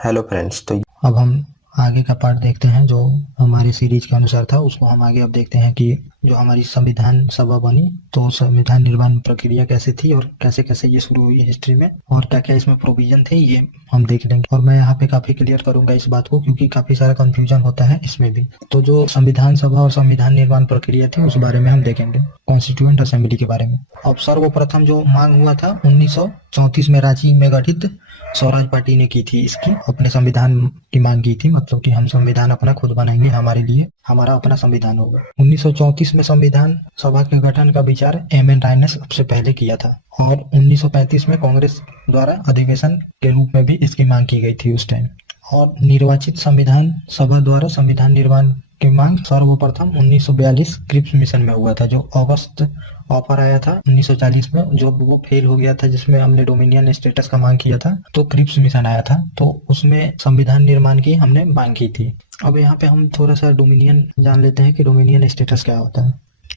Hello friends. तो अब हम आगे का पार्ट देखते हैं जो हमारी सीरीज के अनुसार था, उसको हम आगे अब देखते हैं कि जो हमारी संविधान सभा बनी तो संविधान निर्माण प्रक्रिया कैसे थी और कैसे कैसे ये शुरू हुई हिस्ट्री में और क्या क्या इसमें प्रोविजन थे, ये हम देख लेंगे। और मैं यहाँ पे काफी क्लियर करूंगा इस बात को, क्योंकि काफी सारा कंफ्यूजन होता है इसमें भी। तो जो संविधान सभा और संविधान निर्माण प्रक्रिया थी उस बारे में हम देखेंगे, कॉन्स्टिट्यूएंट असेंबली के बारे में। अब सर्वप्रथम जो मांग हुआ था 1934 में रांची में गठित स्वराज पार्टी ने की थी, इसकी अपने संविधान की मांग की थी, मतलब कि हम संविधान अपना खुद बनाएंगे, हमारे लिए हमारा अपना संविधान होगा। 1934 में संविधान सभा के गठन का विचार एम.एन. राय ने सबसे पहले किया था और 1935 में कांग्रेस द्वारा अधिवेशन के रूप में भी इसकी मांग की गई थी उस टाइम। और निर्वाचित संविधान सभा द्वारा संविधान निर्माण की मांग सर्वप्रथम 1942 क्रिप्स मिशन में हुआ था, जो अगस्त ऑफर आया था 1940 में, जो वो फेल हो गया था, जिसमें हमने डोमिनियन स्टेटस का मांग किया था। तो क्रिप्स मिशन आया था, तो उसमें संविधान निर्माण की हमने मांग की थी। अब यहाँ पे हम थोड़ा सा डोमिनियन जान लेते हैं कि डोमिनियन स्टेटस क्या होता है।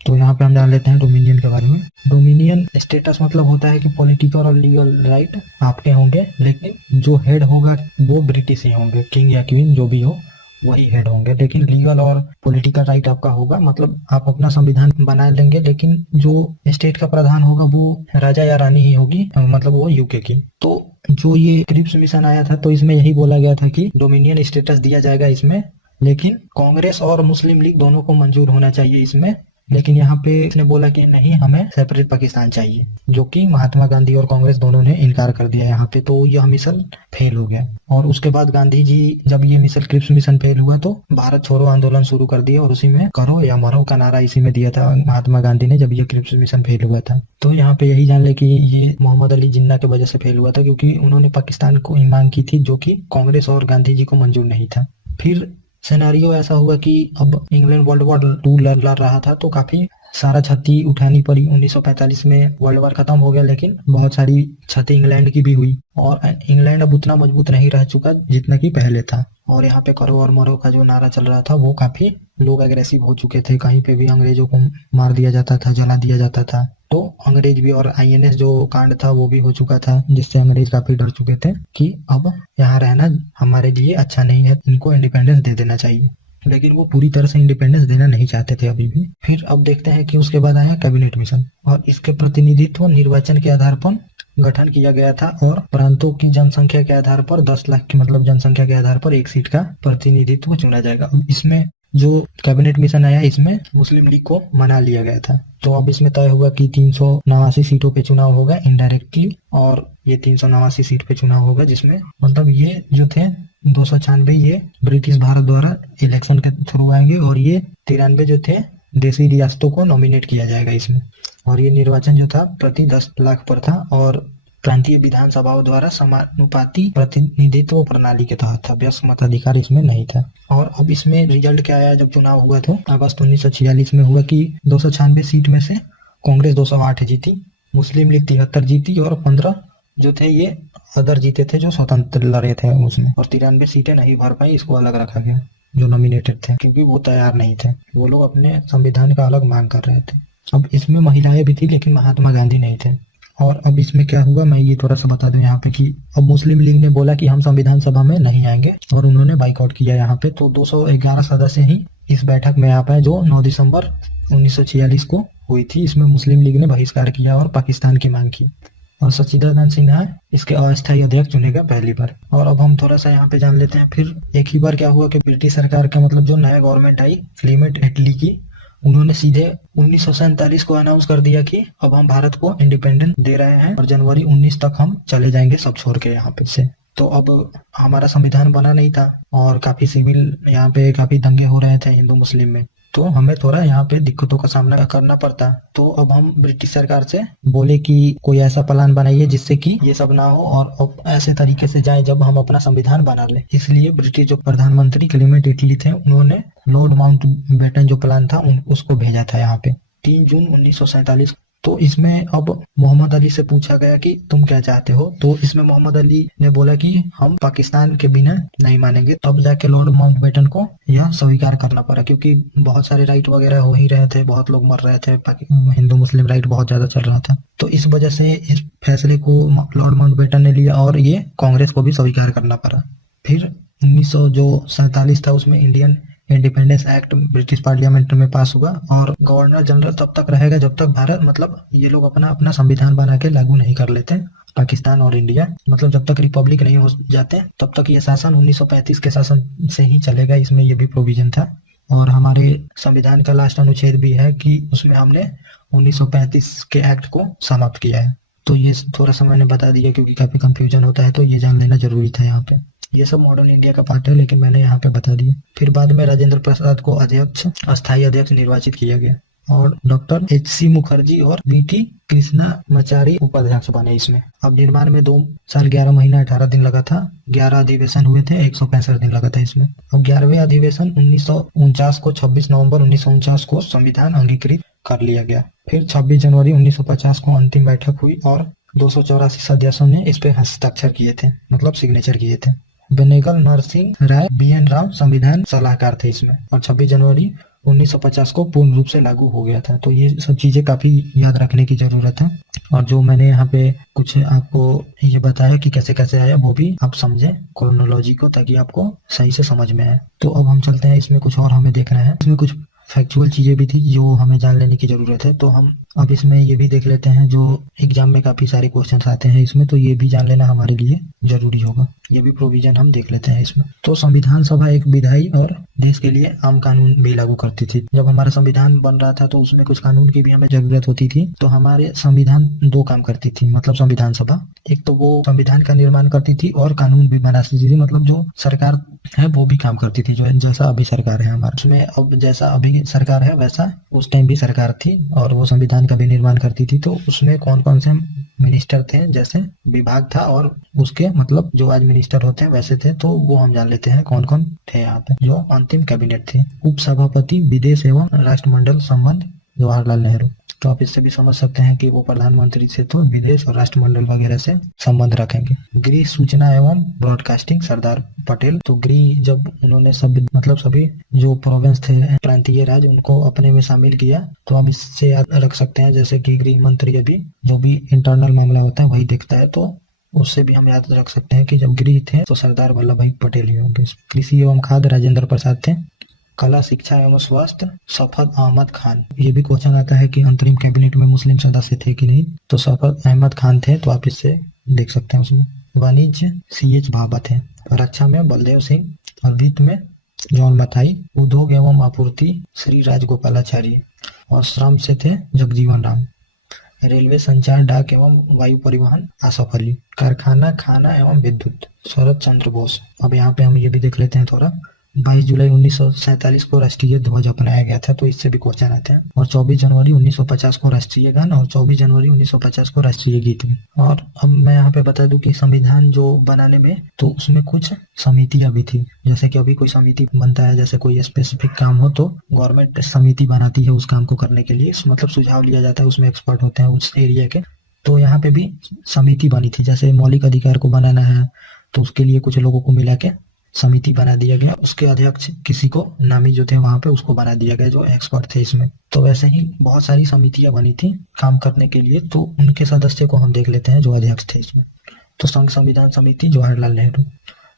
तो यहाँ पे हम जान लेते हैं डोमिनियन के बारे में। डोमिनियन स्टेटस मतलब होता है कि पॉलिटिकल और लीगल राइट आपके होंगे, लेकिन जो हेड होगा वो ब्रिटिश ही होंगे, किंग या क्वीन जो भी हो वही हेड होंगे। लेकिन लीगल और पॉलिटिकल राइट आपका होगा, मतलब आप अपना संविधान बना लेंगे, लेकिन जो स्टेट का प्रधान होगा वो राजा या रानी ही होगी, मतलब वो यूके की। तो जो ये क्रिप्स मिशन आया था तो इसमें यही बोला गया था कि डोमिनियन स्टेटस दिया जाएगा इसमें, लेकिन कांग्रेस और मुस्लिम लीग दोनों को मंजूर होना चाहिए इसमें। लेकिन यहाँ पे इसने बोला कि नहीं, हमें सेपरेट पाकिस्तान चाहिए, जो कि महात्मा गांधी और कांग्रेस दोनों ने इनकार कर दिया यहाँ पे। तो यह मिशन फेल हो गया और उसके बाद गांधी जी, जब ये मिशन क्रिप्स मिशन फेल हुआ तो भारत छोड़ो आंदोलन शुरू कर दिया और उसी में करो या मरो का नारा इसी में दिया था महात्मा गांधी ने, जब ये क्रिप्स मिशन फेल हुआ था। तो यहाँ पे यही जान ले कि ये मोहम्मद अली जिन्ना की वजह से फेल हुआ था, क्योंकि उन्होंने पाकिस्तान को ही मांग की थी, जो कि कांग्रेस और गांधी जी को मंजूर नहीं था। फिर सिनेरियो ऐसा हुआ कि अब इंग्लैंड वर्ल्ड वॉर 2 लड़ रहा था, तो काफी सारा क्षति उठानी पड़ी। 1945 में वर्ल्ड वॉर खत्म हो गया, लेकिन बहुत सारी क्षति इंग्लैंड की भी हुई और इंग्लैंड अब उतना मजबूत नहीं रह चुका जितना कि पहले था। और यहाँ पे करो और मरो का जो नारा चल रहा था वो काफी लोग एग्रेसिव हो चुके थे, कहीं पे भी अंग्रेजों को मार दिया जाता था, जला दिया जाता था। तो अंग्रेज भी, और आईएनएस जो कांड था वो भी हो चुका था, जिससे अंग्रेज काफी डर चुके थे कि अब यहाँ रहना हमारे लिए अच्छा नहीं है, इनको इंडिपेंडेंस दे देना चाहिए। लेकिन वो पूरी तरह से इंडिपेंडेंस देना नहीं चाहते थे अभी भी। फिर अब देखते हैं कि उसके बाद आया कैबिनेट मिशन और इसके प्रतिनिधित्व निर्वाचन के आधार पर गठन किया गया था और प्रांतों की जनसंख्या के आधार पर 10 लाख की मतलब जनसंख्या के आधार पर एक सीट का प्रतिनिधित्व चुना जाएगा। इसमें जो कैबिनेट मिशन आया इसमें मुस्लिम लीग को मना लिया गया था। तो अब इसमें तय हुआ कि 389 सीटों पे चुनाव होगा इनडायरेक्टली, और ये 389 सीट पे चुनाव होगा, जिसमें मतलब ये जो थे 296 ये ब्रिटिश भारत द्वारा इलेक्शन के थ्रू आएंगे और ये 93 जो थे देसी रियासतों को नॉमिनेट किया जाएगा इसमें। और ये निर्वाचन जो था प्रति 10 लाख पर था और प्रांतीय विधानसभाओं द्वारा समानुपाती प्रतिनिधित्व प्रणाली के तहत था, व्यस्क मताधिकार इसमें नहीं था। और अब इसमें रिजल्ट क्या आया जब चुनाव हुआ तो अगस्त 1946 में हुआ कि 296 सीट में से कांग्रेस 208 जीती, मुस्लिम लीग 73 जीती और 15 जो थे ये अदर जीते थे, जो स्वतंत्र लड़े थे उसमें। और 93 सीटें नहीं भर पाई, इसको अलग रखा गया जो नॉमिनेटेड थे, क्योंकि वो तैयार नहीं थे, वो लोग अपने संविधान का अलग मांग कर रहे थे। अब इसमें महिलाएं भी थी, लेकिन महात्मा गांधी नहीं थे। और अब इसमें क्या हुआ मैं ये थोड़ा सा बता दूं यहाँ पे कि अब मुस्लिम लीग ने बोला कि हम संविधान सभा में नहीं आएंगे और उन्होंने बाइकआउट किया यहाँ पे। तो 211 सदस्य ही इस बैठक में आ पाए, जो 9 दिसंबर 1946 को हुई थी। इसमें मुस्लिम लीग ने बहिष्कार किया और पाकिस्तान की मांग की और सच्चिदानंद सिन्हा इसके अस्थायी अध्यक्ष चुने गए पहली बार। और अब हम थोड़ा सा यहाँ पे जान लेते हैं फिर एक ही बार क्या हुआ कि ब्रिटिश सरकार का मतलब जो नया गवर्नमेंट आई क्लीमेंट एटली की, उन्होंने सीधे 1947 को अनाउंस कर दिया कि अब हम भारत को इंडिपेंडेंस दे रहे हैं और जनवरी 19 तक हम चले जाएंगे सब छोड़ के यहाँ पे से। तो अब हमारा संविधान बना नहीं था और काफी सिविल यहाँ पे काफी दंगे हो रहे थे हिंदू मुस्लिम में, तो हमें थोड़ा यहाँ पे दिक्कतों का सामना करना पड़ता। तो अब हम ब्रिटिश सरकार से बोले कि कोई ऐसा प्लान बनाइए जिससे कि ये सब ना हो और अब ऐसे तरीके से जाए जब हम अपना संविधान बना ले। इसलिए ब्रिटिश जो प्रधानमंत्री क्लीमेंट इटली थे उन्होंने लॉर्ड माउंटबेटन जो प्लान था उसको भेजा था यहाँ पे 3 जून 1947। तो इसमें अब मोहम्मद अली से पूछा गया कि तुम क्या चाहते हो, तो इसमें मोहम्मद अली ने बोला कि हम पाकिस्तान के बिना नहीं मानेंगे। तब जाके लॉर्ड माउंटबेटन को यह स्वीकार करना पड़ा, क्योंकि बहुत सारे राइट वगैरह हो ही रहे थे, बहुत लोग मर रहे थे, हिंदू मुस्लिम राइट बहुत ज्यादा चल रहा था। तो इस वजह से इस फैसले को लॉर्ड माउंटबेटन ने लिया और ये कांग्रेस को भी स्वीकार करना पड़ा। फिर 1900 जो 47 था उसमें Indian independence act British parliament में पास हुआ और गवर्नर जनरल तब तक रहेगा जब तक भारत मतलब ये लोग अपना अपना संविधान बना के लागू नहीं कर लेते। पाकिस्तान और इंडिया मतलब जब तक रिपब्लिक नहीं हो जाते तब तक ये शासन 1935 के शासन से ही चलेगा, इसमें ये भी प्रोविजन था। और हमारे संविधान का लास्ट अनुच्छेद भी है कि उसमें हमने 1935 के एक्ट को समाप्त किया है। तो ये थोड़ा सा मैंने बता दिया क्योंकि काफी कंफ्यूजन होता है, तो ये जान लेना जरूरी था यहाँ पे। ये सब मॉडर्न इंडिया का पार्ट है लेकिन मैंने यहाँ पे बता दिया। फिर बाद में राजेंद्र प्रसाद को अध्यक्ष अस्थायी अध्यक्ष निर्वाचित किया गया और डॉक्टर एच.सी. मुखर्जी और वी.टी. कृष्णामाचारी उपाध्यक्ष बने इसमें। अब निर्माण में 2 साल 11 महीना 18 दिन लगा था। 11 अधिवेशन हुए थे, 165 दिन लगा था इसमें। अब 11वें अधिवेशन 1949 को 26 नवंबर 1949 को संविधान अंगीकृत कर लिया गया। फिर 26 जनवरी 1950 को अंतिम बैठक हुई और 284 सदस्यों ने इस पे हस्ताक्षर किए थे, मतलब सिग्नेचर किए थे। बेनेगल नरसिंह राय बी.एन. राव संविधान सलाहकार थे इसमें और 26 जनवरी 1950 को पूर्ण रूप से लागू हो गया था। तो ये सब चीजें काफी याद रखने की जरूरत है और जो मैंने यहाँ पे कुछ आपको ये बताया कि कैसे कैसे आया वो भी आप समझें क्रोनोलॉजी को, ताकि आपको सही से समझ में आए। तो अब हम चलते हैं, इसमें कुछ और हमें देखना है। इसमें कुछ फैक्चुअल चीजें भी थी जो हमें जान लेने की जरूरत है। तो हम अब इसमें ये भी देख लेते हैं, जो एग्जाम में काफी सारे क्वेश्चंस आते हैं इसमें, तो ये भी जान लेना हमारे लिए जरूरी होगा। ये भी प्रोविजन हम देख लेते हैं इसमें। तो संविधान सभा एक विधायी और देश के लिए आम कानून भी लागू करती थी। जब हमारा संविधान बन रहा था तो उसमें कुछ कानून की भी हमें जरूरत होती थी। तो हमारे संविधान 2 काम करती थी, मतलब संविधान सभा। एक तो वो संविधान का निर्माण करती थी और कानून भी बनाती थी, मतलब जो सरकार है वो भी काम करती थी, जो जैसा अभी सरकार है हमारे उसमें। अब जैसा अभी सरकार है वैसा उस टाइम भी सरकार थी और वो संविधान का भी निर्माण करती थी। तो उसमें कौन कौन से मिनिस्टर थे, जैसे विभाग था और उसके मतलब जो आज मिनिस्टर होते हैं वैसे थे। तो वो हम जान लेते हैं कौन कौन थे यहाँ पे। जो अंतिम कैबिनेट थे, उप सभापति विदेश एवं राष्ट्रमंडल संबंध जवाहरलाल नेहरू। तो आप इससे भी समझ सकते हैं कि वो प्रधानमंत्री से तो विदेश और राष्ट्रमंडल वगैरह से संबंध रखेंगे। गृह सूचना एवं ब्रॉडकास्टिंग सरदार पटेल। तो गृह जब उन्होंने सभी जो प्रोविंस थे, प्रांतीय राज्य, उनको अपने में शामिल किया, तो आप इससे याद रख सकते हैं जैसे कि गृह मंत्री अभी जो भी इंटरनल मामला होता है वही देखता है। तो उससे भी हम याद रख सकते हैं कि जब गृह थे तो सरदार वल्लभ भाई पटेल ही होंगे। कृषि एवं खाद्य राजेंद्र प्रसाद थे। कला शिक्षा एवं स्वास्थ्य सफद अहमद खान। ये भी क्वेश्चन आता है कि अंतरिम कैबिनेट में मुस्लिम सदस्य थे कि नहीं, तो सफद अहमद खान थे, तो आप इससे देख सकते हैं उसमें। वाणिज्य C.H. भाभा थे। रक्षा में बलदेव सिंह और वित्त में जॉन मथाई। उद्योग एवं आपूर्ति श्री राजगोपालाचारी और श्रम से थे जगजीवन राम। रेलवे संचार डाक एवं वायु परिवहन आसफ अली। कारखाना खाना एवं विद्युत शरद चंद्र बोस। अब यहाँ पे हम ये भी देख लेते हैं थोड़ा। 22 जुलाई 1947 को राष्ट्रीय ध्वज अपनाया गया था, तो इससे भी क्वेश्चन आते हैं। और 24 जनवरी 1950 को राष्ट्रीय गान और 24 जनवरी 1950 को राष्ट्रीय गीत भी। और अब मैं यहाँ पे बता दूं कि संविधान जो बनाने में तो उसमें कुछ समितियां भी थी। जैसे कि अभी कोई समिति बनता है, जैसे कोई स्पेसिफिक काम हो तो गवर्नमेंट समिति बनाती है उस काम को करने के लिए, मतलब सुझाव लिया जाता है, उसमें एक्सपर्ट होते हैं उस एरिया के। तो यहाँ पे भी समिति बनी थी। जैसे मौलिक अधिकार को बनाना है तो उसके लिए कुछ लोगों को मिला के समिति बना दिया गया, उसके अध्यक्ष किसी को नामी जो थे वहां पे उसको बना दिया गया जो एक्सपर्ट थे इसमें। तो वैसे ही बहुत सारी समितियां बनी थी काम करने के लिए, तो उनके सदस्य को हम देख लेते हैं जो अध्यक्ष थे इसमें। तो संघ संविधान समिति जवाहरलाल नेहरू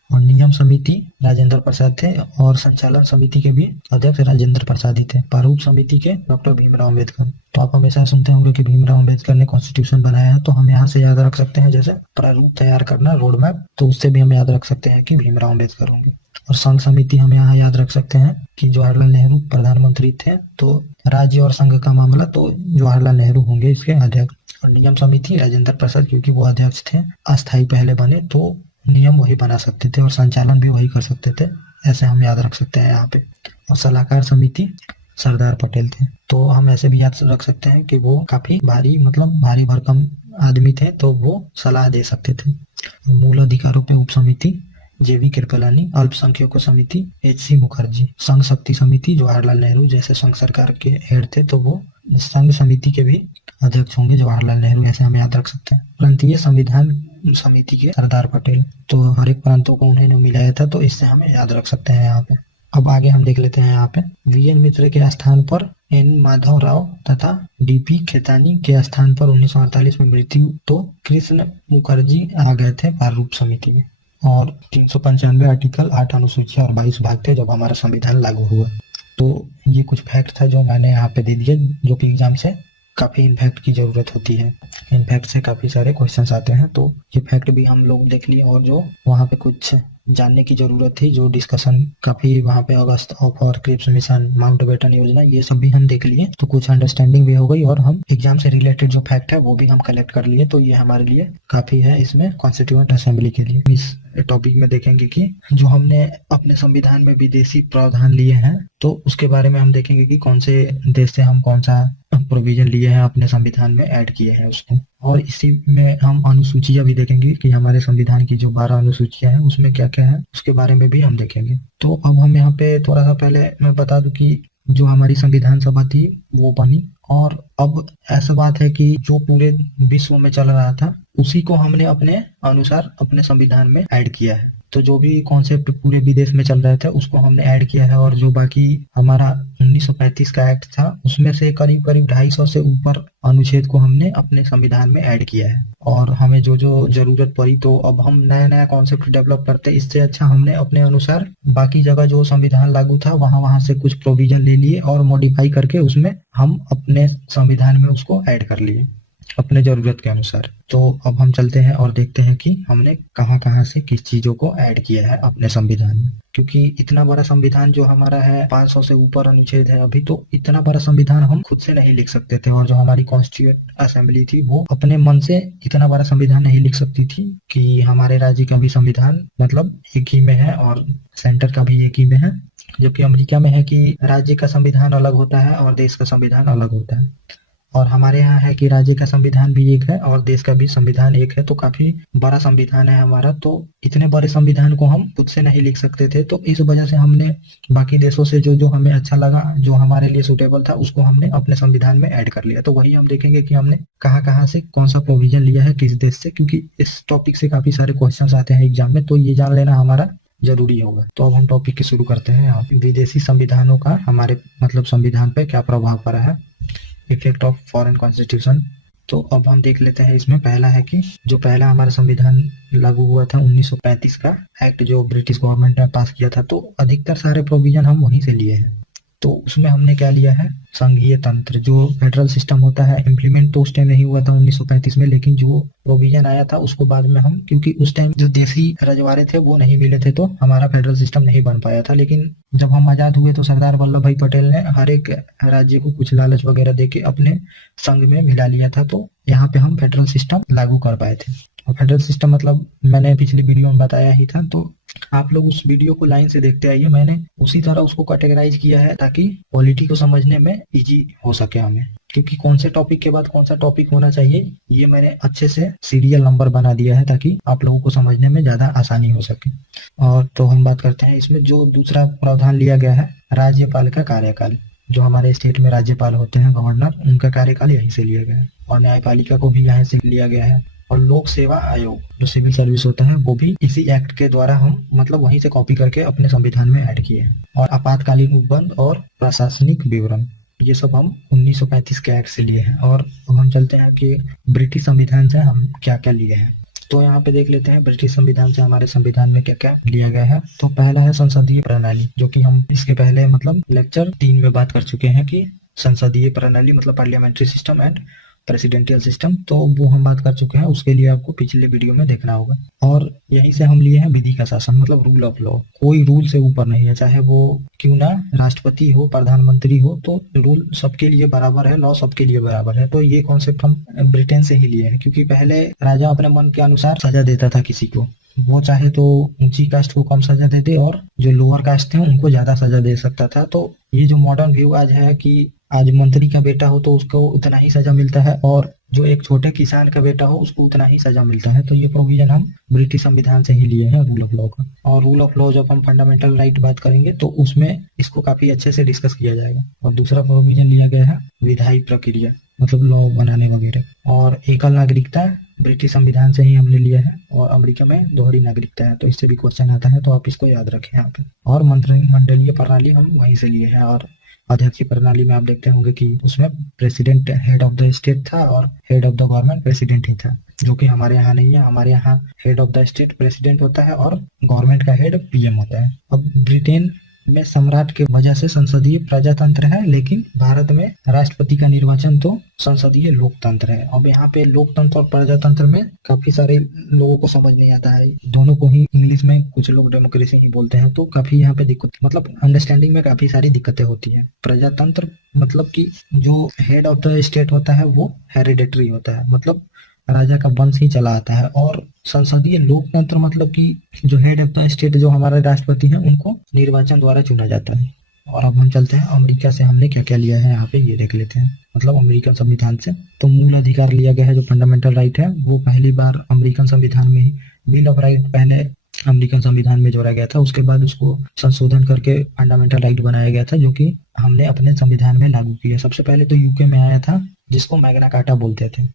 और नियम समिति राजेंद्र प्रसाद थे और संचालन समिति के भी अध्यक्ष राजेंद्र प्रसाद ही थे। प्रारूप समिति के डॉक्टर भीमराव अम्बेडकर। तो आप हमेशा सुनते होंगे कि भीमराव अम्बेडकर ने कॉन्स्टिट्यूशन बनाया है, तो हम यहाँ से याद रख सकते हैं जैसे प्रारूप तैयार करना, रोड मैप, तो उससे भी हम याद रख सकते हैं कि भीमराव अम्बेडकर होंगे। और संघ समिति हम यहाँ याद रख सकते हैं कि जवाहरलाल नेहरू प्रधानमंत्री थे, तो राज्य और संघ का मामला तो जवाहरलाल नेहरू होंगे इसके अध्यक्ष। और नियम समिति राजेंद्र प्रसाद, क्योंकि वो अध्यक्ष थे, अस्थायी पहले बने तो नियम वही बना सकते थे और संचालन भी वही कर सकते थे, ऐसे हम याद रख सकते हैं यहाँ पे। और सलाहकार समिति सरदार पटेल थे, तो हम ऐसे भी याद रख सकते हैं कि वो काफी भारी भरकम आदमी थे, तो वो सलाह दे सकते थे। मूल अधिकारों पे उप समिति JV कृपलानी। अल्पसंख्यकों समिति H.C. मुखर्जी। संघ शक्ति समिति जवाहरलाल नेहरू, जैसे संघ सरकार के हेड थे तो वो संघ समिति के भी अध्यक्ष होंगे जवाहरलाल नेहरू, ऐसे हम याद रख सकते हैं। प्रांतीय संविधान समिति के सरदार पटेल, तो हर एक प्रांतों को उन्होंने मिलाया था, तो इससे हमें याद रख सकते हैं यहाँ पे। अब आगे हम देख लेते हैं यहाँ पे VN मित्र के स्थान पर N माधव राव तथा DP खेतानी के स्थान पर 1948 में मृत्यु, तो कृष्ण मुखर्जी आ गए थे प्रारूप समिति में। और 395 आर्टिकल, 8 अनुसूचियां और 22 भाग थे जब हमारा संविधान लागू हुआ। तो ये कुछ फैक्ट था जो मैंने यहाँ पे दे दिए, जो कि एग्जाम से काफ़ी इम्पैक्ट की ज़रूरत होती है। इम्पैक्ट से काफ़ी सारे क्वेश्चंस आते हैं, तो ये फैक्ट भी हम लोग देख लिए। और जो वहाँ पे कुछ जानने की ज़रूरत थी, जो डिस्कशन काफ़ी वहाँ पे अगस्त ऑफ और क्रिप्स मिशन, माउंटबेटन योजना, ये सब भी हम देख लिए। तो कुछ अंडरस्टैंडिंग भी हो गई और हम एग्जाम से रिलेटेड जो फैक्ट है वो भी हम कलेक्ट कर लिए। तो ये हमारे लिए काफ़ी है इसमें कॉन्स्टिट्यूएंट असेंबली के लिए। इस टॉपिक में देखेंगे कि जो हमने अपने संविधान में विदेशी प्रावधान लिए हैं, तो उसके बारे में हम देखेंगे कि कौन से देश से हम कौन सा प्रोविजन लिए हैं अपने संविधान में ऐड किए हैं उसको। और इसी में हम अनुसूचियां भी देखेंगे कि हमारे संविधान की जो 12 अनुसूचियां हैं उसमें क्या क्या है, उसके बारे में भी हम देखेंगे। तो अब हम यहाँ पे थोड़ा सा पहले मैं बता दूं कि जो हमारी संविधान सभा थी वो बनी, और अब ऐसा बात है कि जो पूरे विश्व में चल रहा था उसी को हमने अपने अनुसार अपने संविधान में ऐड किया है। तो जो भी कॉन्सेप्ट पूरे विदेश में चल रहे थे उसको हमने ऐड किया है। और जो बाकी हमारा 1935 का एक्ट था उसमें से करीब करीब 250 से ऊपर अनुच्छेद को हमने अपने संविधान में ऐड किया है। और हमें जो जो जरूरत पड़ी तो अब हम नया नया कॉन्सेप्ट डेवलप करते, इससे अच्छा हमने अपने अनुसार बाकी जगह जो संविधान लागू था वहां से कुछ प्रोविजन ले लिए और मॉडिफाई करके उसमें हम अपने संविधान में उसको ऐड कर लिए अपने जरूरत के अनुसार। तो अब हम चलते हैं और देखते हैं कि हमने कहाँ से किस चीजों को ऐड किया है अपने संविधान में। क्योंकि इतना बड़ा संविधान जो हमारा है, 500 से ऊपर अनुच्छेद है अभी, तो इतना बड़ा संविधान हम खुद से नहीं लिख सकते थे। और जो हमारी कॉन्स्टिट्यूएंट असेंबली थी वो अपने मन से इतना बड़ा संविधान नहीं लिख सकती थी कि हमारे राज्य का भी संविधान मतलब एक ही में है और सेंटर का भी एक ही में है। जबकि अमेरिका में है कि राज्य का संविधान अलग होता है और देश का संविधान अलग होता है। और हमारे यहाँ है कि राज्य का संविधान भी एक है और देश का भी संविधान एक है। तो काफी बड़ा संविधान है हमारा। तो इतने बड़े संविधान को हम खुद से नहीं लिख सकते थे, तो इस वजह से हमने बाकी देशों से जो जो हमें अच्छा लगा, जो हमारे लिए सुटेबल था, उसको हमने अपने संविधान में ऐड कर लिया। तो वही हम देखेंगे कि हमने कहाँ से कौन सा प्रोविजन लिया है किस देश से, क्योंकि इस टॉपिक से काफी सारे क्वेश्चन आते हैं एग्जाम में, तो ये जान लेना हमारा जरूरी होगा। तो अब हम टॉपिक की शुरू करते हैं। विदेशी संविधानों का हमारे मतलब संविधान पे क्या प्रभाव पड़ा है, इफेक्ट ऑफ फॉरेन कॉन्स्टिट्यूशन। तो अब हम देख लेते हैं। इसमें पहला है कि जो पहला हमारा संविधान लागू हुआ था 1935 का एक्ट जो ब्रिटिश गवर्नमेंट ने पास किया था, तो अधिकतर सारे प्रोविजन हम वहीं से लिए हैं। तो उसमें हमने क्या लिया है, संघीय तंत्र, जो फेडरल सिस्टम होता है। इम्प्लीमेंट तो उस टाइम नहीं हुआ था 1935 में, लेकिन जो प्रोविजन आया था उसको बाद में हम, क्योंकि उस टाइम जो देसी रजवाड़े थे वो नहीं मिले थे तो हमारा फेडरल सिस्टम नहीं बन पाया था। लेकिन जब हम आजाद हुए तो सरदार वल्लभ भाई पटेल ने हर एक राज्य को कुछ लालच वगैरह देके अपने संघ में मिला लिया था, तो यहाँ पे हम फेडरल सिस्टम लागू कर पाए थे। और फेडरल सिस्टम मतलब मैंने पिछले वीडियो में बताया ही था, तो आप लोग उस वीडियो को लाइन से देखते आइए। मैंने उसी तरह उसको कैटेगराइज किया है ताकि पॉलिटी को समझने में इजी हो सके हमें, क्योंकि कौन से टॉपिक के बाद कौन सा टॉपिक होना चाहिए ये मैंने अच्छे से सीरियल नंबर बना दिया है ताकि आप लोगों को समझने में ज्यादा आसानी हो सके। और तो हम बात करते हैं इसमें जो दूसरा प्रावधान लिया गया है, राज्यपाल का कार्यकाल। जो हमारे स्टेट में राज्यपाल होते हैं, गवर्नर, उनका कार्यकाल यहीं से लिया गया है। और न्यायपालिका को भी यहाँ से लिया गया है। और लोक सेवा आयोग जो सिविल सर्विस होता है वो भी इसी एक्ट के द्वारा हम मतलब वहीं से कॉपी करके अपने संविधान में ऐड किए हैं। और आपातकालीन उपबंध और प्रशासनिक विवरण, ये सब हम 1935 के एक्ट से लिए हैं। और अब हम चलते हैं कि ब्रिटिश संविधान से हम क्या क्या लिए हैं। तो यहाँ पे देख लेते हैं ब्रिटिश संविधान से हमारे संविधान में क्या क्या लिया गया है। तो पहला है संसदीय प्रणाली, जो कि हम इसके पहले मतलब लेक्चर 3 में बात कर चुके हैं कि संसदीय प्रणाली मतलब parliamentary system and presidential system, तो वो हम बात कर चुके हैं। उसके लिए आपको पिछले वीडियो में देखना होगा। और यहीं से हम लिए हैं विधि का शासन मतलब रूल ऑफ लॉ। कोई रूल से ऊपर नहीं है, चाहे वो क्यों ना राष्ट्रपति हो, प्रधानमंत्री हो, तो रूल सबके लिए बराबर है, लॉ सबके लिए बराबर है। तो ये कॉन्सेप्ट हम ब्रिटेन से ही लिए हैं, क्योंकि पहले राजा अपने मन के अनुसार सजा देता था किसी को। वो चाहे तो ऊंची कास्ट को कम सजा दे दे और जो लोअर कास्ट थे उनको ज्यादा सजा दे सकता था। तो ये जो मॉडर्न व्यू आज है कि आज मंत्री का बेटा हो तो उसको उतना ही सजा मिलता है और जो एक छोटे किसान का बेटा हो उसको उतना ही सजा मिलता है। तो ये प्रोविजन हम ब्रिटिश संविधान से ही लिए हैं रूल ऑफ लॉ का। और रूल ऑफ लॉ जब हम फंडामेंटल राइट बात करेंगे तो उसमें इसको काफी अच्छे से डिस्कस किया जाएगा। और दूसरा प्रोविजन लिया गया है विधायी प्रक्रिया मतलब लॉ बनाने वगैरह। और एकल नागरिकता ब्रिटिश संविधान से ही हमने लिया है। और अमेरिका में दोहरी नागरिकता है, तो इससे भी क्वेश्चन आता है, तो आप इसको याद रखें यहाँ पे। और मंत्रिमंडलीय प्रणाली हम वहीं से लिए हैं। और अध्यक्षीय प्रणाली में आप देखते होंगे कि उसमें president head of the state था और head of the government president ही था, जो कि हमारे यहाँ नहीं है। हमारे यहाँ head of the state president होता है और गवर्नमेंट का हेड पीएम होता है। अब ब्रिटेन में सम्राट के वजह से संसदीय प्रजातंत्र है, लेकिन भारत में राष्ट्रपति का निर्वाचन तो संसदीय लोकतंत्र है। अब यहाँ पे लोकतंत्र और प्रजातंत्र में काफी सारे लोगों को समझ नहीं आता है, दोनों को ही इंग्लिश में कुछ लोग डेमोक्रेसी ही बोलते हैं, तो काफी यहाँ पे दिक्कत, मतलब अंडरस्टैंडिंग में काफी सारी दिक्कतें होती है। प्रजातंत्र मतलब कि जो हेड ऑफ द स्टेट होता है वो हेरिडेटरी होता है, मतलब राजा का वंश ही चला आता है। और संसदीय लोकतंत्र मतलब कि जो हेड ऑफ द स्टेट, जो हमारे राष्ट्रपति हैं, उनको निर्वाचन द्वारा चुना जाता है। और अब हम चलते हैं अमेरिका से हमने क्या क्या लिया है यहाँ पे ये देख लेते हैं, मतलब अमेरिकन संविधान से। तो मूल अधिकार लिया गया है, जो फंडामेंटल राइट है वो पहली बार अमेरिकन संविधान में ही, बिल ऑफ राइट पहले अमेरिकन संविधान में जोड़ा गया था, उसके बाद उसको संशोधन करके फंडामेंटल राइट बनाया गया था, जो कि हमने अपने संविधान में लागू किया। सबसे पहले तो यूके में आया था, जिसको मैग्ना कार्टा बोलते थे।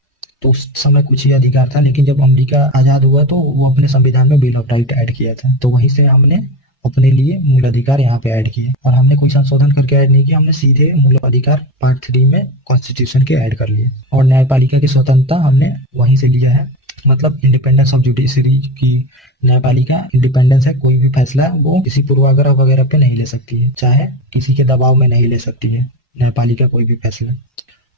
तो उस समय कुछ ही अधिकार था, लेकिन जब अमेरिका आजाद हुआ तो वो अपने संविधान में बिल ऑफ राइट ऐड किया था, तो वहीं से हमने अपने लिए मूल अधिकार यहाँ पे ऐड किए। और हमने कोई संशोधन करके ऐड नहीं किया, हमने सीधे मूल अधिकार पार्ट 3 में कॉन्स्टिट्यूशन के ऐड कर लिए। और न्यायपालिका की स्वतंत्रता हमने वहीं से लिया है, मतलब इंडिपेंडेंस ऑफ जुडिशरी की न्यायपालिका इंडिपेंडेंस है, कोई भी फैसला वो किसी पूर्वाग्रह वगैरह पे नहीं ले सकती है, चाहे किसी के दबाव में नहीं ले सकती है न्यायपालिका कोई भी फैसला।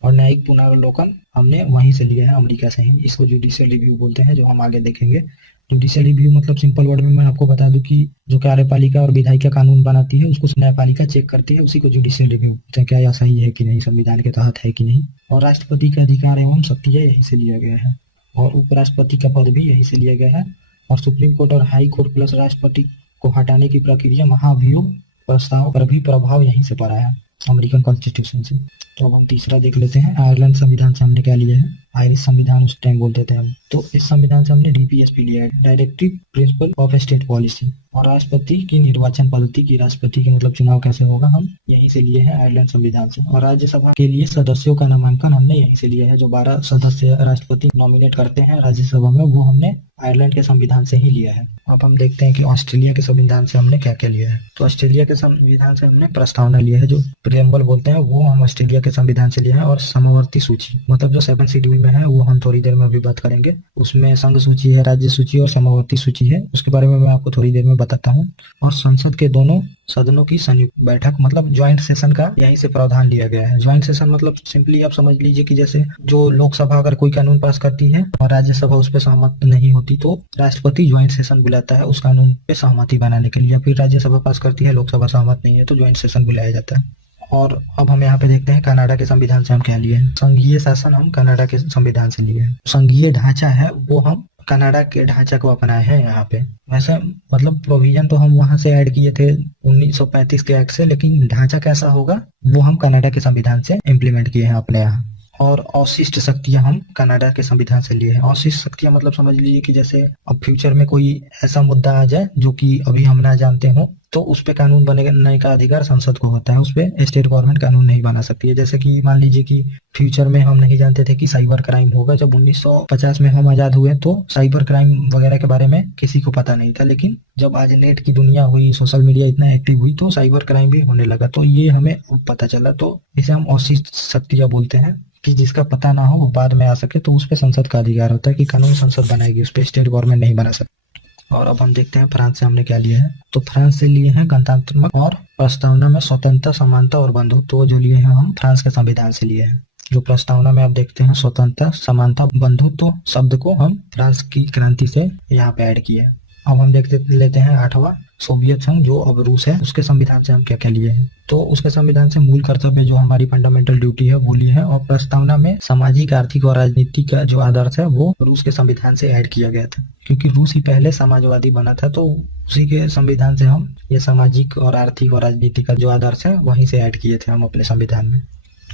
और न्यायिक पुनरावलोकन हमने वहीं से लिया है, अमेरिका से ही। इसको जुडिशियल रिव्यू बोलते हैं, जो हम आगे देखेंगे। जुडिशियल रिव्यू मतलब सिंपल वर्ड में मैं आपको बता दूं कि जो कार्यपालिका और विधायिका कानून बनाती है उसको न्यायपालिका चेक करती है, उसी को जुडिशियल रिव्यू बोलते हैं, क्या यह सही है कि नहीं, संविधान के तहत है कि नहीं। और राष्ट्रपति का अधिकार एवं शक्तियां यहीं से लिया गया है, और उपराष्ट्रपति का पद भी यहीं से लिया गया है। और सुप्रीम कोर्ट और हाई कोर्ट प्लस राष्ट्रपति को हटाने की प्रक्रिया महाभियोग प्रस्ताव पर भी प्रभाव यहीं से पड़ा है, अमेरिकन कॉन्स्टिट्यूशन से। तो अब हम तीसरा देख लेते हैं, आयरलैंड संविधान से हमने क्या लिया है, आयरिश संविधान उस टाइम बोलते थे हम। तो इस संविधान से हमने डीपीएसपी लिया है, directive principle of state policy. और राष्ट्रपति की निर्वाचन पद्धति की, राष्ट्रपति के मतलब चुनाव कैसे होगा, हम यहीं से लिए हैं आयरलैंड संविधान से। और राज्यसभा के लिए सदस्यों का नामांकन हमने यहीं से लिया है, जो 12 सदस्य राष्ट्रपति नॉमिनेट करते हैं राज्यसभा में, वो हमने आयरलैंड के संविधान से ही लिया है। अब हम देखते हैं कि ऑस्ट्रेलिया के संविधान से हमने क्या क्या लिया है। तो ऑस्ट्रेलिया के संविधान से हमने प्रस्तावना लिया है, जो प्रियम्बल बोलते हैं, वो हम ऑस्ट्रेलिया के संविधान से लिया है। और समवर्ती सूची मतलब जो 7 शेड्यूल में है, वो हम थोड़ी देर में अभी बात करेंगे। उसमें संघ सूची है, राज्य सूची और समवर्ती सूची है, उसके बारे में मैं आपको थोड़ी देर में बताता हूँ। और संसद के दोनों सदनों की संयुक्त बैठक मतलब ज्वाइंट सेशन का यहीं से प्रावधान लिया गया है। ज्वाइंट सेशन मतलब सिंपली आप समझ लीजिए कि जैसे जो लोकसभा अगर कोई कानून पास करती है और राज्यसभा उस पर सहमत नहीं होती, तो राष्ट्रपति ज्वाइंट सेशन बुलाता है उस कानून पे सहमति बनाने के लिए। या फिर राज्यसभा पास करती है, लोकसभा सहमत नहीं है, तो ज्वाइंट सेशन बुलाया जाता है। और अब हम यहाँ पे देखते हैं कनाडा के संविधान से हम क्या लिए हैं। संघीय शासन हम कनाडा के संविधान से लिए हैं। संघीय ढांचा है वो हम कनाडा के ढांचा को अपनाए हैं यहाँ पे। वैसे मतलब प्रोविजन तो हम वहां से ऐड किए थे 1935 के एक्ट से, लेकिन ढांचा कैसा होगा वो हम कनाडा के संविधान से इम्प्लीमेंट किए हैं अपने यहाँ। और अवशिष्ट शक्तियां हम कनाडा के संविधान से लिए हैं। अवशिष्ट शक्तियां मतलब समझ लीजिए कि जैसे अब फ्यूचर में कोई ऐसा मुद्दा आ जाए जो कि अभी हम ना जानते हो, तो उस पे कानून बनाने का अधिकार संसद को होता है, उस पे स्टेट गवर्नमेंट कानून नहीं बना सकती है। जैसे कि मान लीजिए कि फ्यूचर में हम नहीं जानते थे कि साइबर क्राइम होगा। जब 1950 में हम आजाद हुए तो साइबर क्राइम वगैरह के बारे में किसी को पता नहीं था, लेकिन जब आज नेट की दुनिया हुई, सोशल मीडिया इतना एक्टिव हुई, तो साइबर क्राइम भी होने लगा। तो ये हमें पता चला, तो इसे हम अवशिष्ट शक्तियां बोलते हैं कि जिसका पता ना हो वो बाद में आ सके, तो उस पे संसद का अधिकार होता है कि कानून संसद बनाएगी, उस पे स्टेट गवर्नमेंट नहीं बना सकती। और अब हम देखते हैं फ्रांस से हमने क्या लिया है। तो फ्रांस से लिए हैं गणतंत्रात्मक और प्रस्तावना में स्वतंत्रता, समानता और बंधुत्व। तो जो लिए हैं हम फ्रांस के संविधान से लिए हैं। जो प्रस्तावना में आप देखते हैं स्वतंत्रता, समानता, बंधुत्व शब्द को हम फ्रांस की क्रांति से यहाँ पे ऐड किए हैं। अब हम देखते लेते हैं 8वां सोवियत संघ, जो अब रूस है, उसके संविधान से हम क्या क्या लिए हैं। तो उसके संविधान से मूल कर्तव्य जो हमारी फंडामेंटल ड्यूटी है वो लिए है। और प्रस्तावना में सामाजिक, आर्थिक और राजनीतिक का जो आदर्श है वो रूस के संविधान से ऐड किया गया था, क्योंकि रूस ही पहले समाजवादी बना था, तो उसी के संविधान से हम ये सामाजिक और आर्थिक और राजनीतिक का जो आदर्श है वहीं से ऐड किए थे हम अपने संविधान में।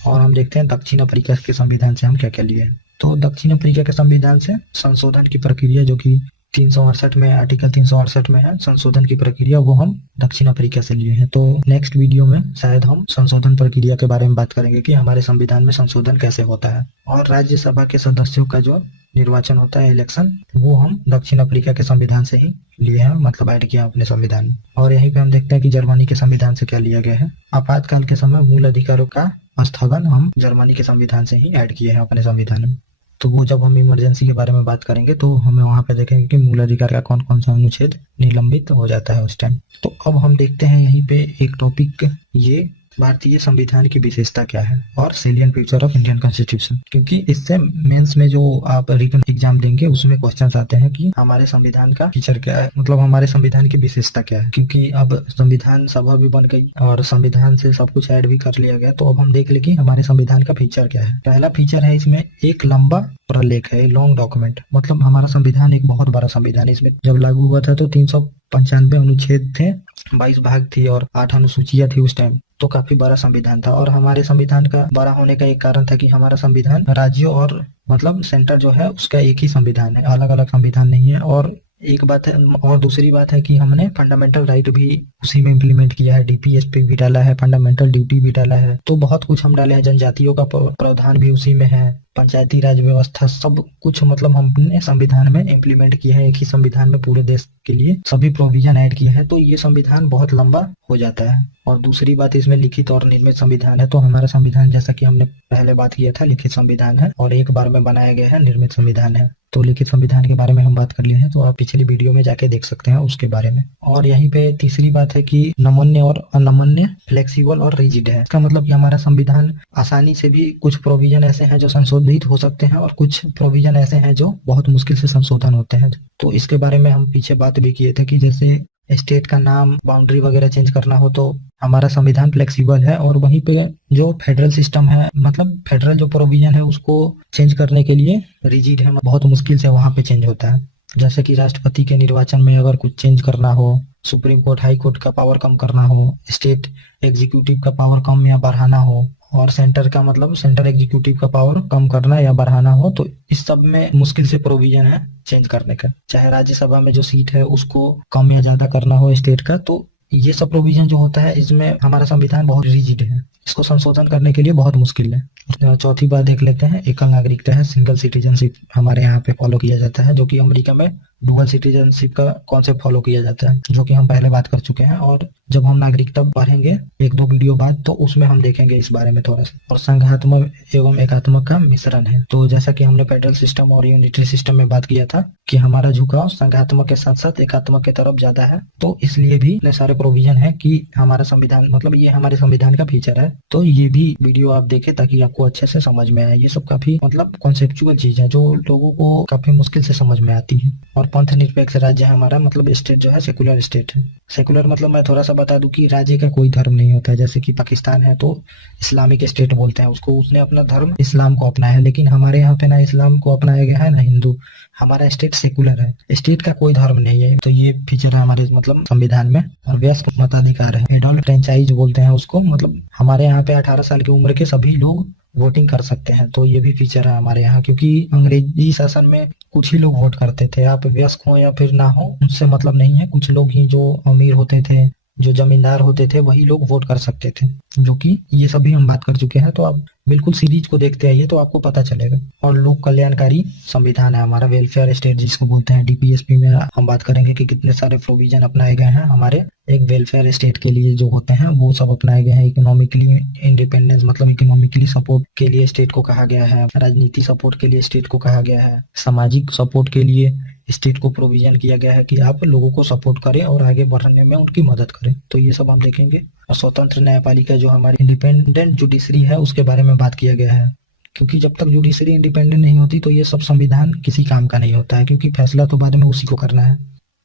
और हम देखते हैं दक्षिण अफ्रीका के संविधान से हम क्या क्या लिए हैं। तो दक्षिण अफ्रीका के संविधान से संशोधन की प्रक्रिया जो कि 368 में, आर्टिकल 368 में है संशोधन की प्रक्रिया, वो हम दक्षिण अफ्रीका से लिए हैं। तो नेक्स्ट वीडियो में शायद हम संशोधन प्रक्रिया के बारे में बात करेंगे कि हमारे संविधान में संशोधन कैसे होता है। और राज्यसभा के सदस्यों का जो निर्वाचन होता है, इलेक्शन, वो हम दक्षिण अफ्रीका के संविधान से ही लिए हैं, मतलब ऐड किया अपने संविधान में। और यहीं पे हम देखते हैं कि जर्मनी के संविधान से क्या लिया गया है। आपातकाल के समय मूल अधिकारों का स्थगन हम जर्मनी के संविधान से ही ऐड किए हैं अपने संविधान में। तो वो जब हम इमरजेंसी के बारे में बात करेंगे तो हमें वहां पे देखेंगे कि मूल अधिकार का कौन कौन सा अनुच्छेद निलंबित हो जाता है उस टाइम। तो अब हम देखते हैं यहीं पे एक टॉपिक, ये भारतीय संविधान की विशेषता क्या है और salient feature of Indian constitution. क्योंकि इससे मेंस में जो आप रिटन एग्जाम देंगे उसमें क्वेश्चन आते हैं कि हमारे संविधान का फीचर क्या है, मतलब हमारे संविधान की विशेषता क्या है। क्योंकि अब संविधान सभा भी बन गई और संविधान से सब कुछ ऐड भी कर लिया गया, तो अब हम देख ले कि हमारे संविधान का फीचर क्या है। पहला फीचर है इसमें एक लंबा प्रलेख है, लॉन्ग डॉक्यूमेंट। मतलब हमारा संविधान एक बहुत बड़ा संविधान है। इसमें जब लागू हुआ था तो 395 अनुच्छेद थे, 22 भाग थी और 8 अनुसूचियां थी उस टाइम। तो काफी बड़ा संविधान था। और हमारे संविधान का बड़ा होने का एक कारण था कि हमारा संविधान राज्यों और मतलब सेंटर जो है उसका एक ही संविधान है, अलग अलग संविधान नहीं है। और एक बात है, और दूसरी बात है कि हमने फंडामेंटल राइट भी उसी में इम्प्लीमेंट किया है, डीपीएसपी भी डाला है, फंडामेंटल ड्यूटी भी डाला है। तो बहुत कुछ हम डाले हैं, जनजातियों का प्रावधान भी उसी में है, पंचायती राज व्यवस्था, सब कुछ मतलब हमने संविधान में इम्प्लीमेंट किया है। एक ही संविधान में पूरे देश के लिए सभी प्रोविजन ऐड किए हैं। तो ये संविधान बहुत लंबा हो जाता है। और दूसरी बात, इसमें लिखित और निर्मित संविधान है। तो हमारा संविधान, जैसा कि हमने पहले बात किया था, लिखित संविधान है और एक बार में बनाया गया है, निर्मित संविधान है। तो लिखित संविधान के बारे में हम बात कर लिए हैं, तो आप पिछली वीडियो में जाके देख सकते हैं उसके बारे में। और यहीं पे तीसरी बात है कि नमन्य और अनमन्य, फ्लेक्सिबल और रिजिड है। इसका मतलब कि हमारा संविधान आसानी से भी, कुछ प्रोविजन ऐसे हैं जो संशोधित हो सकते हैं और कुछ प्रोविजन ऐसे हैं जो बहुत मुश्किल से संशोधन होते हैं। तो इसके बारे में हम पीछे बात भी किए थे कि जैसे स्टेट का नाम, बाउंड्री वगैरह चेंज करना हो तो हमारा संविधान फ्लेक्सिबल है। और वहीं पे जो फेडरल सिस्टम है, मतलब फेडरल जो प्रोविजन है उसको चेंज करने के लिए रिजिड है, बहुत मुश्किल से वहां पे चेंज होता है। जैसे कि राष्ट्रपति के निर्वाचन में अगर कुछ चेंज करना हो, सुप्रीम कोर्ट, हाई कोर्ट का पावर कम करना हो, स्टेट एग्जीक्यूटिव का पावर कम या बढ़ाना हो, और सेंटर का मतलब सेंट्रल एग्जीक्यूटिव का पावर कम करना या बढ़ाना हो, तो इस सब में मुश्किल से प्रोविजन है चेंज करने का। चाहे राज्यसभा में जो सीट है उसको कम या ज्यादा करना हो स्टेट का, तो ये सब प्रोविजन जो होता है इसमें हमारा संविधान बहुत रिजिड है, इसको संशोधन करने के लिए बहुत मुश्किल है। चौथी बात देख लेते हैं, एकल नागरिकता है, सिंगल सिटीजनशिप हमारे यहाँ पे फॉलो किया जाता है, जो कि अमेरिका में डुअल सिटीजनशिप का कॉन्सेप्ट फॉलो किया जाता है, जो कि हम पहले बात कर चुके हैं। और जब हम नागरिकता पढ़ेंगे एक दो वीडियो बाद तो उसमें हम देखेंगे इस बारे में थोड़ा सा। और संघात्मक एवं एकात्मक का मिश्रण है। तो जैसा कि हमने फेडरल सिस्टम और यूनिटरी सिस्टम में बात किया था कि हमारा झुकाव संघात्मक के साथ साथ एकात्मक की तरफ ज्यादा है, तो इसलिए भी इतने सारे प्रोविजन है कि हमारा संविधान, मतलब ये हमारे संविधान का फीचर है। तो ये भी वीडियो आप देखें ताकि आपको अच्छे से समझ में आए। ये सब काफी मतलब कॉन्सेप्चुअल चीज है जो लोगों को काफी मुश्किल से समझ में आती है। और पंथ निरपेक्ष राज्य है हमारा, मतलब स्टेट जो है सेकुलर स्टेट है। सेकुलर मतलब मैं थोड़ा सा बता दूं कि राज्य का कोई धर्म नहीं होता है। जैसे कि पाकिस्तान है तो इस्लामिक स्टेट बोलते हैं उसको, उसने अपना धर्म इस्लाम को अपनाया है। लेकिन हमारे यहाँ पे ना इस्लाम को अपनाया गया है ना हिंदू, हमारा स्टेट सेकुलर है, स्टेट का कोई धर्म नहीं है। तो ये फीचर है हमारे मतलब संविधान में। और वयस्क मताधिकार है, एडल्ट फ्रेंचाइज बोलते हैं उसको, मतलब हमारे यहाँ पे 18 साल की उम्र के सभी लोग वोटिंग कर सकते हैं। तो ये भी फीचर है हमारे यहाँ, क्योंकि अंग्रेजी शासन में कुछ ही लोग वोट करते थे। आप वयस्क हो या फिर ना हो उनसे मतलब नहीं है, कुछ लोग ही जो अमीर होते थे, जो जमींदार होते थे, वही लोग वोट कर सकते थे, जो कि ये सभी हम बात कर चुके हैं। तो आप बिल्कुल सीरीज को देखते आइए तो आपको पता चलेगा। और लोक कल्याणकारी संविधान है हमारा, वेलफेयर स्टेट जिसको बोलते हैं। डीपीएसपी में हम बात करेंगे कि कितने सारे प्रोविजन अपनाए गए हैं हमारे एक वेलफेयर स्टेट के लिए, जो होते हैं वो सब अपनाए गए हैं। इकोनॉमिकली इंडिपेंडेंस, मतलब इकोनॉमिकली सपोर्ट के लिए स्टेट को कहा गया है, राजनीति सपोर्ट के लिए स्टेट को कहा गया है, सामाजिक सपोर्ट के लिए स्टेट को प्रोविजन किया गया है कि आप लोगों को सपोर्ट करें और आगे बढ़ने में उनकी मदद करें। तो ये सब हम देखेंगे। और स्वतंत्र न्यायपालिका जो हमारी इंडिपेंडेंट जुडिशरी है उसके बारे में बात किया गया है, क्योंकि जब तक जुडिशरी इंडिपेंडेंट नहीं होती तो ये सब संविधान किसी काम का नहीं होता है, क्योंकि फैसला तो बाद में उसी को करना है।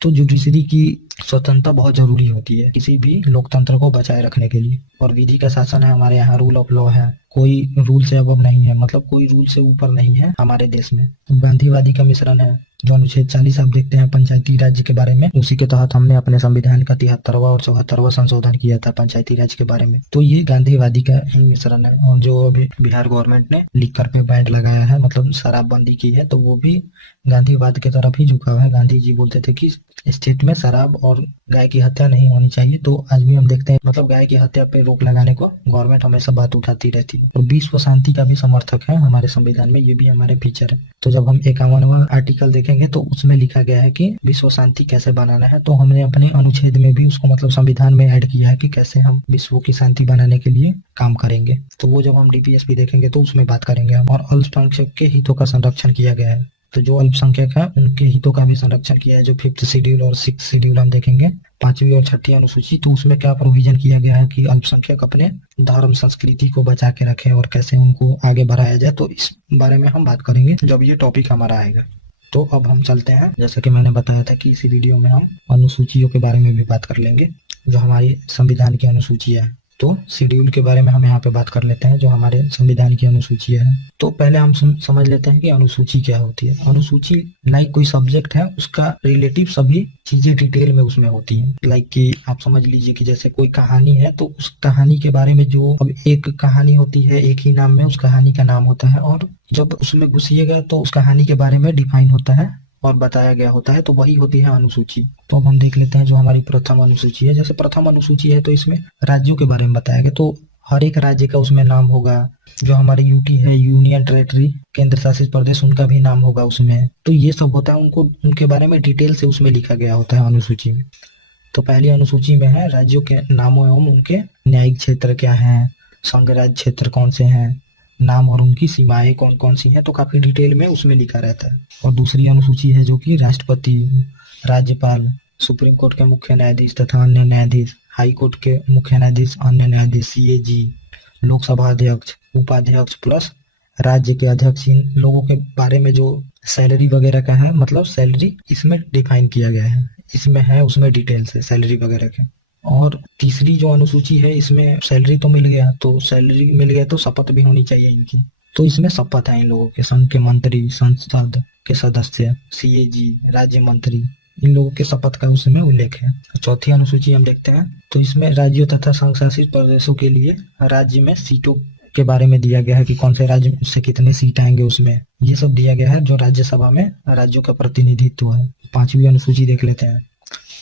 तो जुडिशरी की स्वतंत्रता बहुत जरूरी होती है किसी भी लोकतंत्र को बचाए रखने के लिए। और विधि का शासन है हमारे यहाँ, रूल ऑफ लॉ है, कोई रूल से अब नहीं है, मतलब कोई रूल से ऊपर नहीं है हमारे देश में। गांधीवादी का मिश्रण है। जो अनुच्छेद 40 आप देखते हैं पंचायती राज्य के बारे में, उसी के तहत हमने अपने संविधान का 73वां और 74वां संशोधन किया था पंचायती राज के बारे में। तो ये गांधीवादी का ही मिश्रण है। और जो अभी बिहार गवर्नमेंट ने लिकर पे बैन लगाया है, मतलब शराबबंदी की है, तो वो भी गांधीवाद की तरफ ही झुका हुआ है। गांधी जी बोलते थे कि स्टेट में शराब और गाय की हत्या नहीं होनी चाहिए। तो आज भी हम देखते हैं, मतलब गाय की हत्या पे रोक लगाने को गवर्नमेंट हमेशा बात उठाती रहती है। और विश्व शांति का भी समर्थक है हमारे संविधान में, ये भी हमारे फीचर है। तो जब हम 51वां आर्टिकल देखेंगे तो उसमें लिखा गया है कि विश्व शांति कैसे बनाना है। तो हमने अपने अनुच्छेद में भी उसको, मतलब संविधान में ऐड किया है कि कैसे हम विश्व की शांति बनाने के लिए काम करेंगे। तो वो जब हम डीपीएसपी देखेंगे तो उसमें बात करेंगे हम। और अल्पसंख्यक के हितों का संरक्षण किया गया है। तो जो अल्पसंख्यक है उनके हितों का भी संरक्षण किया है। जो 5th शेड्यूल और 6th शेड्यूल हम देखेंगे, 5वीं और 6ठी अनुसूची, तो उसमें क्या प्रोविजन किया गया है कि अल्पसंख्यक अपने धर्म संस्कृति को बचा के रखें और कैसे उनको आगे बढ़ाया जाए। तो इस बारे में हम बात करेंगे जब ये टॉपिक हमारा आएगा। तो अब हम चलते हैं, जैसा कि मैंने बताया था कि इसी वीडियो में हम अनुसूचियों के बारे में भी बात कर लेंगे, जो हमारी संविधान की अनुसूची है। तो शेड्यूल के बारे में हम यहाँ पे बात कर लेते हैं, जो हमारे संविधान की अनुसूची है। तो पहले हम समझ लेते हैं कि अनुसूची क्या होती है। अनुसूची लाइक कोई सब्जेक्ट है, उसका रिलेटिव सभी चीजें डिटेल में उसमें होती हैं। लाइक कि आप समझ लीजिए कि जैसे कोई कहानी है, तो उस कहानी के बारे में, जो अब एक कहानी होती है, एक ही नाम में उस कहानी का नाम होता है, और जब उसमें घुसिएगा तो उस कहानी के बारे में डिफाइन होता है और बताया गया होता है, तो वही होती है अनुसूची। तो अब हम देख लेते हैं जो हमारी प्रथम अनुसूची है। जैसे प्रथम अनुसूची है तो इसमें राज्यों के बारे में बताया गया, तो हर एक राज्य का उसमें नाम होगा। जो हमारी यूटी है, यूनियन टेरेटरी, केंद्र शासित प्रदेश, उनका भी नाम होगा उसमें। तो ये सब होता है, उनको उनके बारे में डिटेल से उसमें लिखा गया होता है अनुसूची में। तो पहली अनुसूची में है राज्यों के नामों एवं उनके न्यायिक क्षेत्र क्या है, संघ राज्य क्षेत्र कौन से हैं, नाम और उनकी सीमाएं कौन कौन सी हैं, तो काफी डिटेल में उसमें लिखा रहता है। और दूसरी अनुसूची है जो कि राष्ट्रपति, राज्यपाल, सुप्रीम कोर्ट के मुख्य न्यायाधीश तथा अन्य न्यायाधीश, हाई कोर्ट के मुख्य न्यायाधीश, अन्य न्यायाधीश, सीएजी, लोकसभा अध्यक्ष, उपाध्यक्ष प्लस राज्य के अध्यक्ष, इन लोगों के बारे में जो सैलरी वगैरह का है, मतलब सैलरी इसमें डिफाइन किया गया है, इसमें है उसमें डिटेल से सैलरी वगैरह के। और तीसरी जो अनुसूची है, इसमें सैलरी तो मिल गया, तो सैलरी मिल गया तो शपथ भी होनी चाहिए इनकी। तो इसमें शपथ है इन लोगों के, संघ के मंत्री, संसद के सदस्य, सीएजी, राज्य मंत्री, इन लोगों के शपथ का उसमें उल्लेख है। चौथी अनुसूची हम देखते हैं, तो इसमें राज्यों तथा संघ शासित प्रदेशों के लिए राज्य में सीटों के बारे में दिया गया है कि कौन से राज्य से कितने सीट आएंगे, उसमें ये सब दिया गया है। जो राज्यसभा में राज्यों का प्रतिनिधित्व है। 5वीं अनुसूची देख लेते हैं,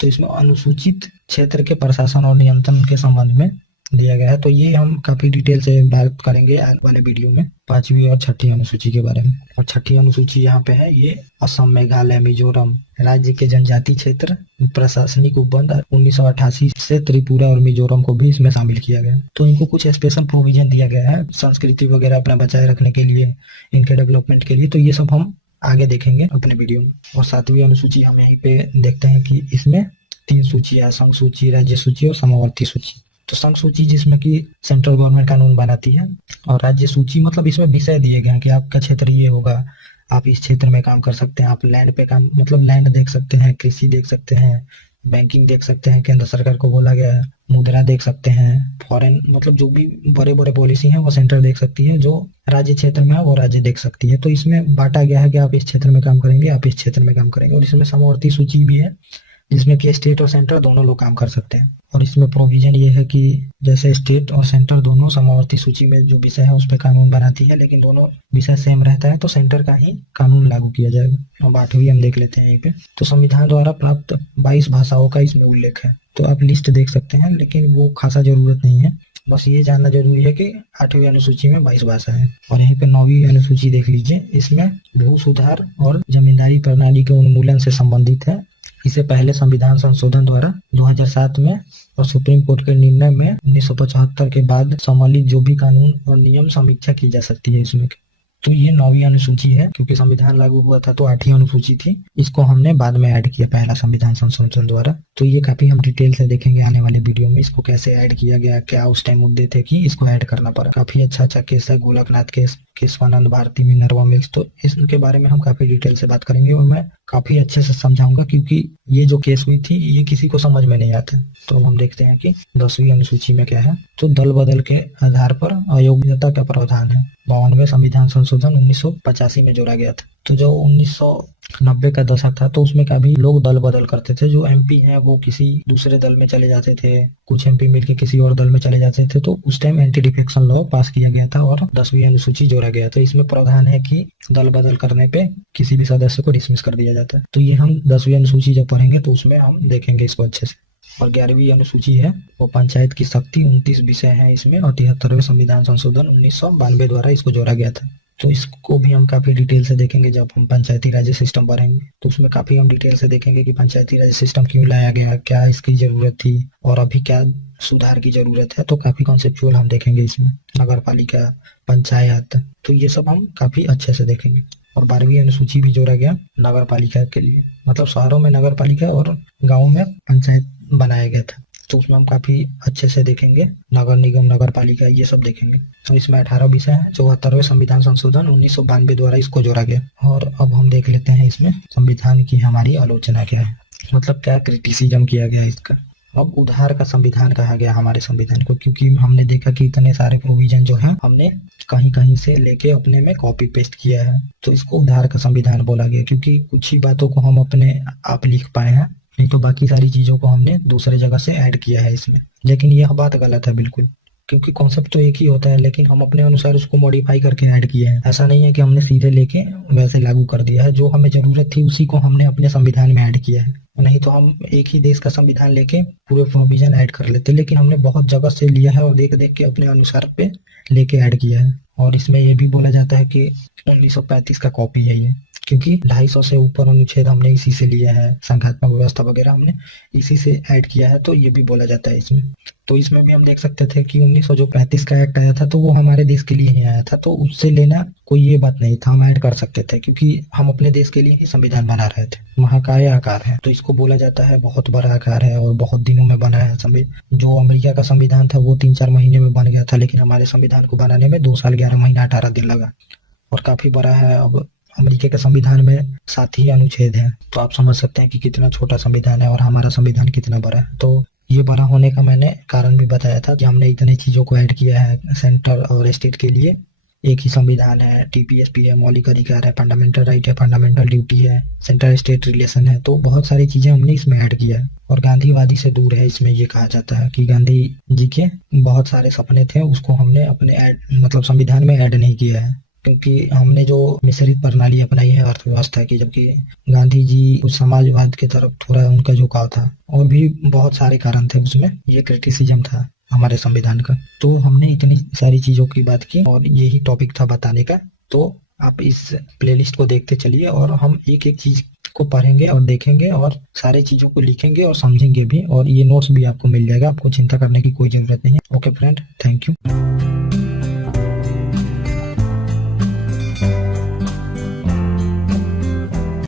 तो इसमें अनुसूचित क्षेत्र के प्रशासन और नियंत्रण के संबंध में दिया गया है। तो ये हम काफी डिटेल से बात करेंगे आगे वाले वीडियो में, 5वीं और 6ठी अनुसूची के बारे में। और 6ठी अनुसूची यहाँ पे है, ये असम, मेघालय, मिजोरम राज्य के जनजातीय क्षेत्र प्रशासनिक उपबंध 1988 से त्रिपुरा और मिजोरम को भी इसमें शामिल किया गया। तो इनको कुछ स्पेशल प्रोविजन दिया गया है संस्कृति वगैरह अपना बचाए रखने के लिए, इनके डेवलपमेंट के लिए। तो ये सब हम आगे देखेंगे अपने वीडियो में। और 7वीं अनुसूची हम यहीं पे देखते हैं कि इसमें 3 सूचियां, संघ सूची, राज्य सूची और समवर्ती सूची। तो संघ सूची जिसमें कि सेंट्रल गवर्नमेंट कानून बनाती है, और राज्य सूची मतलब इसमें विषय दिए गए हैं कि आपका क्षेत्र ये होगा, आप इस क्षेत्र में काम कर सकते हैं, आप लैंड पे काम, मतलब लैंड देख सकते हैं, कृषि देख सकते हैं, बैंकिंग देख सकते हैं, केंद्र सरकार को बोला गया है, मुद्रा देख सकते हैं, फॉरेन, मतलब जो भी बड़े बड़े पॉलिसी हैं वो सेंटर देख सकती है, जो राज्य क्षेत्र में है वो राज्य देख सकती है। तो इसमें बांटा गया है कि आप इस क्षेत्र में काम करेंगे, आप इस क्षेत्र में काम करेंगे। और इसमें समवर्ती सूची भी है, जिसमें कि स्टेट और सेंटर दोनों लोग काम कर सकते हैं। और इसमें प्रोविजन ये है कि जैसे स्टेट और सेंटर दोनों समवर्ती सूची में जो विषय है उस पर कानून बनाती है, लेकिन दोनों विषय सेम रहता है तो सेंटर का ही कानून लागू किया जाएगा। अब 8वीं हम देख लेते हैं यहीं पे। तो संविधान द्वारा प्राप्त 22 भाषाओं का इसमें उल्लेख है। तो आप लिस्ट देख सकते हैं, लेकिन वो खासा जरूरत नहीं है, बस ये जानना जरूरी है कि 8वीं अनुसूची में 22 भाषा है। और यहीं पे 9वीं अनुसूची देख लीजिए, इसमें भू सुधार और जमींदारी प्रणाली के उन्मूलन से संबंधित है। इसे पहले संविधान संशोधन द्वारा 2007 में और सुप्रीम कोर्ट के निर्णय में 1975 के बाद सम्मिलित जो भी कानून और नियम समीक्षा की जा सकती है इसमें। तो ये 9वीं अनुसूची है, क्योंकि संविधान लागू हुआ था तो 8वीं अनुसूची थी, इसको हमने बाद में ऐड किया पहला संविधान संशोधन द्वारा। तो ये काफी हम डिटेल से देखेंगे आने वाले वीडियो में, इसको कैसे ऐड किया गया, क्या उस टाइम मुद्दे थे कि इसको ऐड करना पड़ा। काफी अच्छा केस है, Golaknath case, Kesavananda Bharati, Minerva Mills, तो इसके बारे में हम काफी डिटेल से बात करेंगे और मैं काफी अच्छे से समझाऊंगा, क्योंकि ये जो केस हुई थी ये किसी को समझ में नहीं आता। तो हम देखते हैं कि 10वीं अनुसूची में क्या है। तो दल बदल के आधार पर अयोग्यता का प्रावधान है। 52वें संविधान संशोधन 1985 में जोड़ा गया था। तो जो 1990 का दशक था तो उसमें काफी लोग दल बदल करते थे। जो एमपी हैं वो किसी दूसरे दल में चले जाते थे, कुछ एमपी मिलके किसी और दल में चले जाते थे। तो उस टाइम एंटी डिफेक्शन लॉ पास किया गया था और 10वीं अनुसूची जोड़ा गया था। इसमें प्रावधान है कि दल बदल करने पे किसी भी सदस्य को डिसमिस कर दिया जाता है। तो ये हम 10वीं अनुसूची जब पढ़ेंगे तो उसमें हम देखेंगे इसको अच्छे से। और 11वीं अनुसूची है वो पंचायत की शक्ति, 29 विषय हैं इसमें और 73वें संविधान संशोधन 1992 द्वारा इसको जोड़ा गया था। तो इसको भी हम काफी डिटेल से देखेंगे जब हम पंचायती राज सिस्टम पढ़ेंगे। तो उसमें काफी हम डिटेल से देखेंगे कि पंचायती राज सिस्टम क्यों लाया गया, क्या इसकी जरूरत थी और अभी क्या सुधार की जरूरत है। तो काफी कॉन्सेप्चुअल हम देखेंगे इसमें, नगर पालिका, पंचायत, तो ये सब हम काफी अच्छे से देखेंगे। और 12वीं अनुसूची भी जोड़ा गया नगर पालिका के लिए, मतलब शहरों में नगर पालिका और गाँव में पंचायत बनाया गया था। तो उसमें हम काफी अच्छे से देखेंगे, नगर निगम, नगर पालिका, ये सब देखेंगे। तो इसमें 18 विषय है। 74वें संविधान संशोधन 1992 द्वारा इसको जोड़ा गया। और अब हम देख लेते हैं इसमें संविधान की हमारी आलोचना क्या है, मतलब क्या क्रिटिसिज्म किया गया इसका। अब उधार का संविधान कहा गया हमारे संविधान को, क्योंकि हमने देखा कि इतने सारे प्रोविजन जो है हमने कहीं कहीं से लेके अपने में कॉपी पेस्ट किया है, तो इसको उधार का संविधान बोला गया। क्योंकि कुछ ही बातों को हम अपने आप लिख पाए हैं, नहीं तो बाकी सारी चीजों को हमने दूसरे जगह से ऐड किया है इसमें। लेकिन यह बात गलत है बिल्कुल, क्योंकि कॉन्सेप्ट तो एक ही होता है, लेकिन हम अपने अनुसार उसको मॉडिफाई करके ऐड किए हैं। ऐसा नहीं है कि हमने सीधे लेके वैसे लागू कर दिया है। जो हमें जरूरत थी उसी को हमने अपने संविधान में ऐड किया है, नहीं तो हम एक ही देश का संविधान लेके पूरे प्रोविजन ऐड कर लेते। लेकिन हमने बहुत जगह से लिया है और देख देख के अपने अनुसार पे लेके ऐड किया है। और इसमें ये भी बोला जाता है कि 1935 का कॉपी है ये, क्योंकि 250 से ऊपर अनुच्छेद हमने इसी से लिया है, संघात्मक व्यवस्था वगैरह हमने इसी से ऐड किया है। तो ये भी बोला जाता है इसमें। तो इसमें भी हम देख सकते थे कि 1935 का एक्ट आया था तो वो हमारे देश के लिए ही आया था, तो उससे लेना कोई ये बात नहीं था, हम ऐड कर सकते थे, क्योंकि हम अपने देश के लिए ही संविधान बना रहे थे। महाकाय आकार है, तो इसको बोला जाता है बहुत बड़ा आकार है और बहुत दिनों में बना है। जो अमेरिका का संविधान था वो 3-4 महीने में बन गया था, लेकिन हमारे संविधान को बनाने में 2 साल 11 महीना 18 दिन लगा और काफी बड़ा है। अब अमेरिका के संविधान में 7 ही अनुच्छेद हैं, तो आप समझ सकते हैं कि कितना छोटा संविधान है और हमारा संविधान कितना बड़ा है। तो ये बड़ा होने का मैंने कारण भी बताया था कि हमने इतनी चीजों को ऐड किया है। सेंटर और स्टेट के लिए एक ही संविधान है, टीपीएसपी है, मौलिक अधिकार है, फंडामेंटल राइट है, फंडामेंटल ड्यूटी है, सेंट्रल स्टेट रिलेशन है। तो बहुत सारी चीजें हमने इसमें ऐड किया है और गांधीवादी से दूर है। इसमें ये कहा जाता है कि गांधी जी के बहुत सारे सपने थे, उसको हमने अपने मतलब संविधान में ऐड नहीं किया है, क्योंकि हमने जो मिश्रित प्रणाली अपनाई है अर्थव्यवस्था की, जबकि गांधी जी उस समाजवाद की तरफ थोड़ा उनका झुकाव था और भी बहुत सारे कारण थे उसमें। ये क्रिटिसिज्म था हमारे संविधान का। तो हमने इतनी सारी चीजों की बात की और यही टॉपिक था बताने का। तो आप इस प्लेलिस्ट को देखते चलिए और हम एक एक चीज को पढ़ेंगे और देखेंगे और सारे चीजों को लिखेंगे और समझेंगे भी, और ये नोट्स भी आपको मिल जाएगा, आपको चिंता करने की कोई जरूरत नहीं है। Okay friend, thank you.